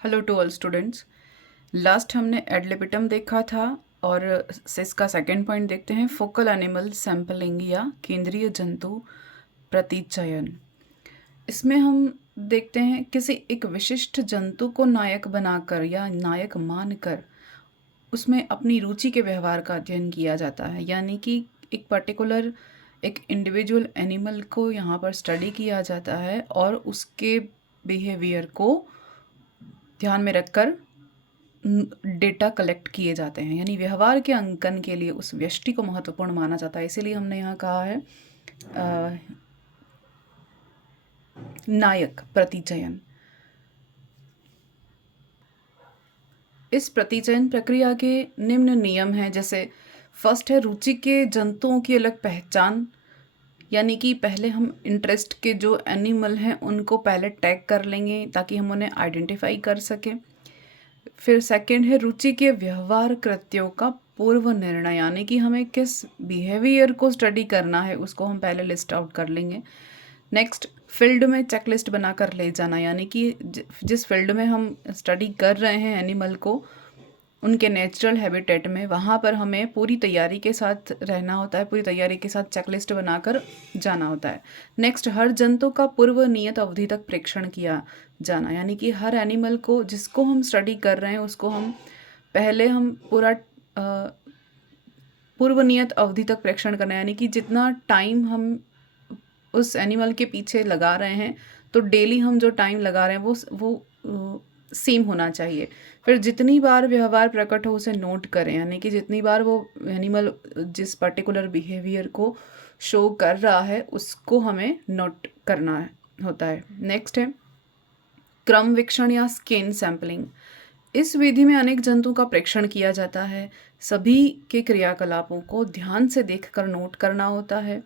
Hello to all students. Last हमने ad libitum देखा था और इसका सेकंड पॉइंट देखते हैं, फोकल एनिमल सैंपलिंग या केंद्रीय जंतु प्रतिचयन। इसमें हम देखते हैं किसी एक विशिष्ट जंतु को नायक बनाकर या नायक मानकर उसमें अपनी रुचि के व्यवहार का अध्ययन किया जाता है। यानी कि एक पर्टिकुलर एक इंडिविजुअल एनिमल को यहाँ पर स्टडी किया जाता है और उसके बिहेवियर को ध्यान में रखकर डेटा कलेक्ट किए जाते हैं। यानी व्यवहार के अंकन के लिए उस व्यष्टि को महत्वपूर्ण माना जाता है। इसीलिए हमने यहाँ कहा है नायक प्रतिचयन। इस प्रतिचयन प्रक्रिया के निम्न नियम हैं। जैसे फर्स्ट है रुचि के जंतुओं की अलग पहचान। यानी कि पहले हम इंटरेस्ट के जो एनिमल हैं उनको पहले टैग कर लेंगे ताकि हम उन्हें आइडेंटिफाई कर सकें। फिर सेकंड है रुचि के व्यवहार कृत्यों का पूर्व निर्णय। यानी कि हमें किस बिहेवियर को स्टडी करना है उसको हम पहले लिस्ट आउट कर लेंगे। नेक्स्ट फील्ड में चेकलिस्ट बनाकर ले जाना। यानी कि जिस फील्ड में हम स्टडी कर रहे हैं एनिमल को, उनके नेचुरल हैबिटेट में, वहाँ पर हमें पूरी तैयारी के साथ रहना होता है, पूरी तैयारी के साथ चेकलिस्ट बनाकर जाना होता है। नेक्स्ट हर जंतु का पूर्व नियत अवधि तक प्रेक्षण किया जाना। यानी कि हर एनिमल को जिसको हम स्टडी कर रहे हैं उसको हम पहले हम पूरा पूर्व नियत अवधि तक प्रेक्षण करना है। यानी कि जितना टाइम हम उस एनिमल के पीछे लगा रहे हैं तो डेली हम जो टाइम लगा रहे हैं वो सेम होना चाहिए। फिर जितनी बार व्यवहार प्रकट हो उसे नोट करें। यानी कि जितनी बार वो एनिमल जिस पर्टिकुलर बिहेवियर को शो कर रहा है उसको हमें नोट करना होता है। नेक्स्ट है क्रम वीक्षण या स्किन सैंपलिंग। इस विधि में अनेक जंतु का प्रेक्षण किया जाता है। सभी के क्रियाकलापों को ध्यान से देखकर नोट करना होता है।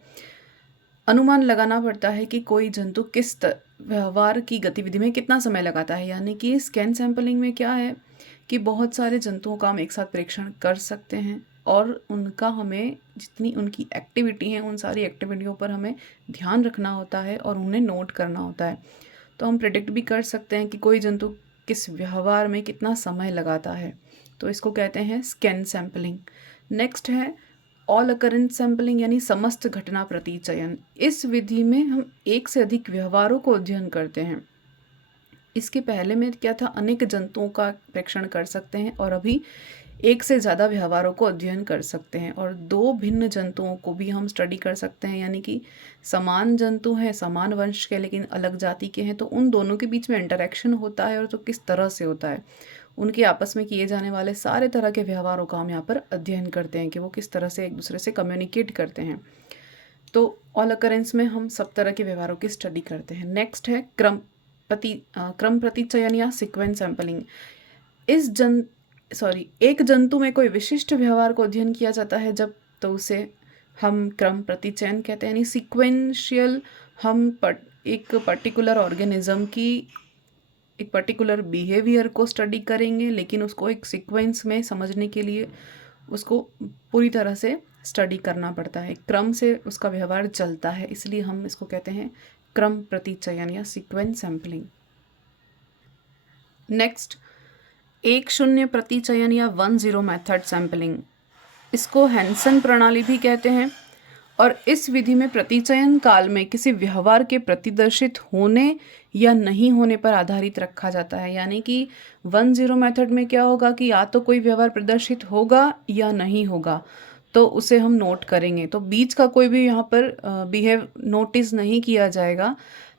अनुमान लगाना पड़ता है कि कोई जंतु किस व्यवहार की गतिविधि में कितना समय लगाता है। यानी कि स्कैन सैंपलिंग में क्या है कि बहुत सारे जंतुओं का हम एक साथ परीक्षण कर सकते हैं और उनका हमें जितनी उनकी एक्टिविटी है उन सारी एक्टिविटियों पर हमें ध्यान रखना होता है और उन्हें नोट करना होता है। तो हम प्रेडिक्ट भी कर सकते हैं कि कोई जंतु किस व्यवहार में कितना समय लगाता है। तो इसको कहते हैं स्कैन सैंपलिंग। नेक्स्ट है ऑल अकरेंस सैंपलिंग यानी समस्त घटना प्रतिचयन। इस विधि में हम एक से अधिक व्यवहारों को अध्ययन करते हैं। इसके पहले में क्या था, अनेक जंतुओं का प्रेक्षण कर सकते हैं और अभी एक से ज़्यादा व्यवहारों को अध्ययन कर सकते हैं और दो भिन्न जंतुओं को भी हम स्टडी कर सकते हैं। यानी कि समान जंतु हैं, समान वंश के लेकिन अलग जाति के हैं, तो उन दोनों के बीच में इंटरेक्शन होता है और तो किस तरह से होता है, उनके आपस में किए जाने वाले सारे तरह के व्यवहारों का हम यहाँ पर अध्ययन करते हैं कि वो किस तरह से एक दूसरे से कम्युनिकेट करते हैं। तो ऑल अकरेंस में हम सब तरह के व्यवहारों की स्टडी करते हैं। नेक्स्ट है क्रम प्रतिचयन या सीक्वेंस सैंपलिंग। एक जंतु में कोई विशिष्ट व्यवहार को अध्ययन किया जाता है जब तो उसे हम क्रम प्रतिचयन कहते हैं। यानी सीक्वेंशियल, हम एक पर्टिकुलर ऑर्गेनिज्म की एक पर्टिकुलर बिहेवियर को स्टडी करेंगे लेकिन उसको एक सीक्वेंस में समझने के लिए उसको पूरी तरह से स्टडी करना पड़ता है, क्रम से उसका व्यवहार चलता है, इसलिए हम इसको कहते हैं क्रम प्रतिचयन या सीक्वेंस सैंपलिंग। नेक्स्ट 1-0 प्रतिचयन या 1-0 मेथड सैंपलिंग। इसको हैंसन प्रणाली भी कहते हैं और इस विधि में प्रतिचयन काल में किसी व्यवहार के प्रतिदर्शित होने या नहीं होने पर आधारित रखा जाता है। यानी कि 1-0 मेथड में क्या होगा कि या तो कोई व्यवहार प्रदर्शित होगा या नहीं होगा, तो उसे हम नोट करेंगे। तो बीच का कोई भी यहाँ पर बिहेव नोटिस नहीं किया जाएगा।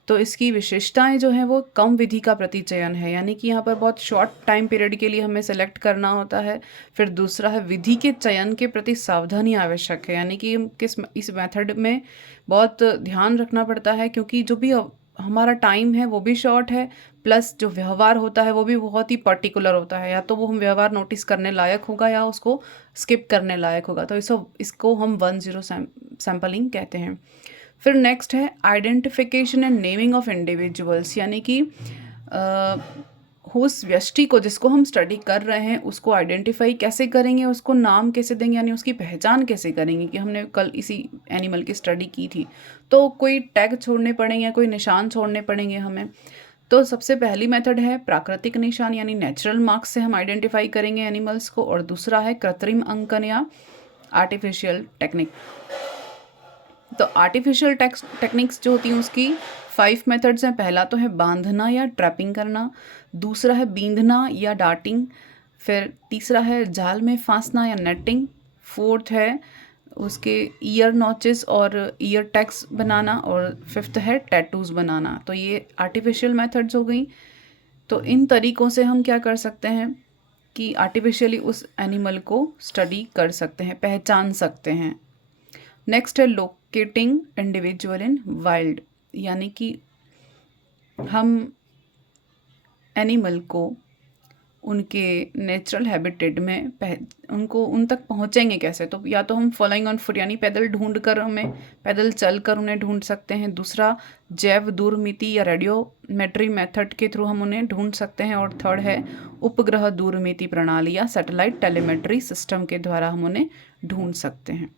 तो इसकी विशेषताएं जो हैं वो कम विधि का प्रतिचयन है। यानी कि यहाँ पर बहुत शॉर्ट टाइम पीरियड के लिए हमें सेलेक्ट करना होता है। फिर दूसरा है विधि के चयन के प्रति सावधानी आवश्यक है। यानी कि इस मेथड में बहुत ध्यान रखना पड़ता है क्योंकि जो भी हमारा टाइम है वो भी शॉर्ट है, प्लस जो व्यवहार होता है वो भी बहुत ही पर्टिकुलर होता है। या तो वो हम व्यवहार नोटिस करने लायक होगा या उसको स्किप करने लायक होगा। तो इसको हम 1-0 सैंपलिंग कहते हैं। फिर नेक्स्ट है identification and naming of individuals. यानी कि उस व्यष्टि को जिसको हम स्टडी कर रहे हैं उसको आइडेंटिफाई कैसे करेंगे, उसको नाम कैसे देंगे, यानी उसकी पहचान कैसे करेंगे कि हमने कल इसी एनिमल की स्टडी की थी। तो कोई टैग छोड़ने पड़ेंगे, कोई निशान छोड़ने पड़ेंगे हमें। तो सबसे पहली मेथड है प्राकृतिक निशान यानी नेचुरल मार्क्स से हम आइडेंटिफाई करेंगे एनिमल्स को, और दूसरा है कृत्रिम अंकन या आर्टिफिशियल टेक्निक। तो आर्टिफिशियल टेक्निक्स जो होती हैं उसकी 5 मेथड्स हैं। पहला तो है बांधना या ट्रैपिंग करना, दूसरा है बींधना या डार्टिंग, फिर तीसरा है जाल में फांसना या नेटिंग, फोर्थ है उसके ईयर नॉचेस और ईयर टैग्स बनाना, और फिफ्थ है टैटूज़ बनाना। तो ये आर्टिफिशियल मेथड्स हो गई। तो इन तरीक़ों से हम क्या कर सकते हैं कि आर्टिफिशियली उस एनिमल को स्टडी कर सकते हैं, पहचान सकते हैं। नेक्स्ट है लोकेटिंग इंडिविजुअल इन वाइल्ड, यानी कि हम एनिमल को उनके नेचुरल हैबिटेट में उनको उन तक पहुंचेंगे कैसे? तो या तो हम फॉलोइंग ऑन फुट यानी पैदल ढूंढ कर हमें पैदल चल कर उन्हें ढूंढ सकते हैं, दूसरा जैव दूरमिति या रेडियोमेट्री मेथड के थ्रू हम उन्हें ढूंढ सकते हैं, और थर्ड है उपग्रह दूरमिति प्रणाली या सैटेलाइट टेलीमेट्री सिस्टम के द्वारा हम उन्हें ढूंढ सकते हैं।